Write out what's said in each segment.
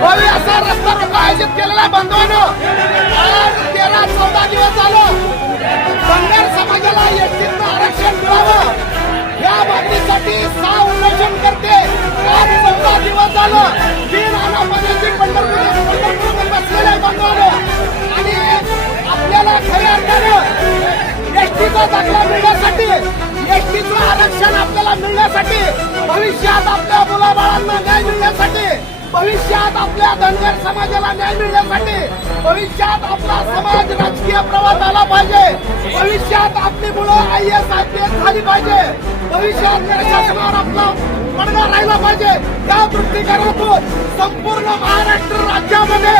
भव्य असा रस्ता रोको आयोजित केलेला आहे बांधवांनो. आज 13-14 दिवस झालं धनगर समाजाला एसटीचं आरक्षण मिळावं या मागणीसाठी 6 उपोषण करते. आज 14 दिवस झालं 3 आनापाण्याची पंढरपूरमध्ये बसलेल्या बांधवांनो. आणि आपल्याला खऱ्या अर्थानं एसटीचा दाखला मिळण्यासाठी, एसटीचं आरक्षण आपल्याला मिळण्यासाठी, भविष्यात आपल्या मुलाबाळांना न्याय मिळण्यासाठी, भविष्यात आपल्या धनगर समाजाला न्याय मिळण्यासाठी, भविष्यात आपला समाज राजकीय प्रवाह झाला पाहिजे, भविष्यात आपली मुलं IAS IPS झाली पाहिजे, भविष्यात शासनावर आपला पडदा राहिला पाहिजे. या दृष्टिकोनातून संपूर्ण महाराष्ट्र राज्यामध्ये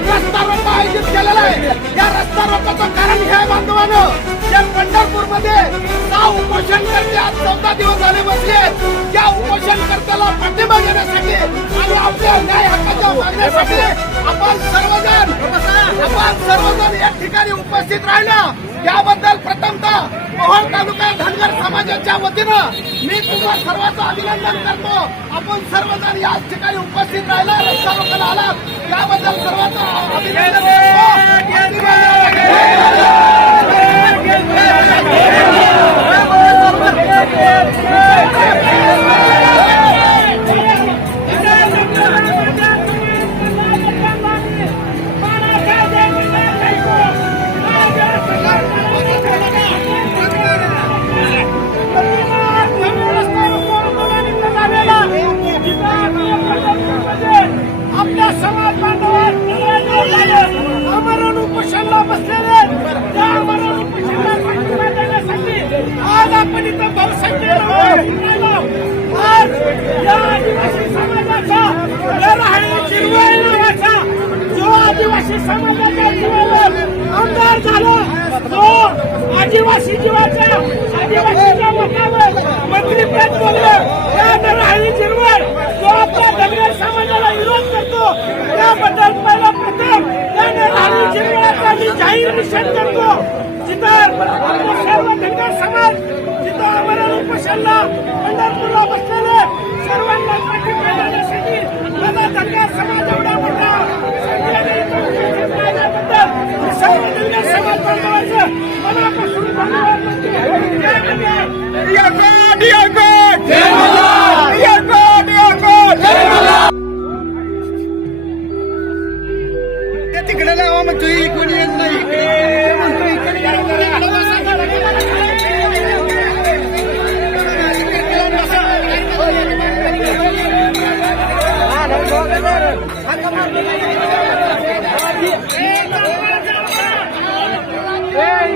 रस्ता रोको आयोजित केलेला आहे. या रस्ता रोकोचं कारण हे आहे बांधवांनो, या पंढरपूरमध्ये 6 उपोषणकर्ते आज 14 दिवस झाले बसले. या उपोषणकर्त्याला पाठिंबा देण्यासाठी आणि आपल्या न्याय हक्काच्या मागण्यासाठी आपण सर्वजण या ठिकाणी उपस्थित राहिला. याबद्दल प्रथमतः मोहोळ तालुका धनगर समाजाच्या वतीनं मी तुम्हा सर्वांचं अभिनंदन करतो. आपण सर्वजण याच ठिकाणी उपस्थित राहिला, रस्ता रोकोला आला, याबद्दल सर्वांचं अभिनंदन आपल्या समाज बांधवांना आमरण उपोषणाला बसलेले त्या आमरण उपोषणाला पाठिंबा देण्यासाठी आज आपण इथं बहुसंख्येने आज या आदिवासी समाजाचा नावाचा जो आदिवासी समाजाच्या जीवावर आमदार झाला, तो आदिवासी जीवाच्या आदिवासीच्या मतावर मंत्रीपद बोललं, त्या नरहरी जिरवळ जो आपल्या धनगर समाजाला विरोध करतो, त्याबद्दल पहिला प्रथम त्या नरहरी जिरवळाचा मी जाहीर निषेध करतो. जिथं सर्व धनगर समाज जिथं आमरण उपोषणाला पंढरपूरला बसलेले सर्वांना पाठिंबा देण्यासाठी माझा धनगर समाज एवढा मोठा सर्व धनगर समाज बांधवांचं मनापासून धन्यवाद तिकडे लावा मग तुझी कोणी येत नाही. Hey,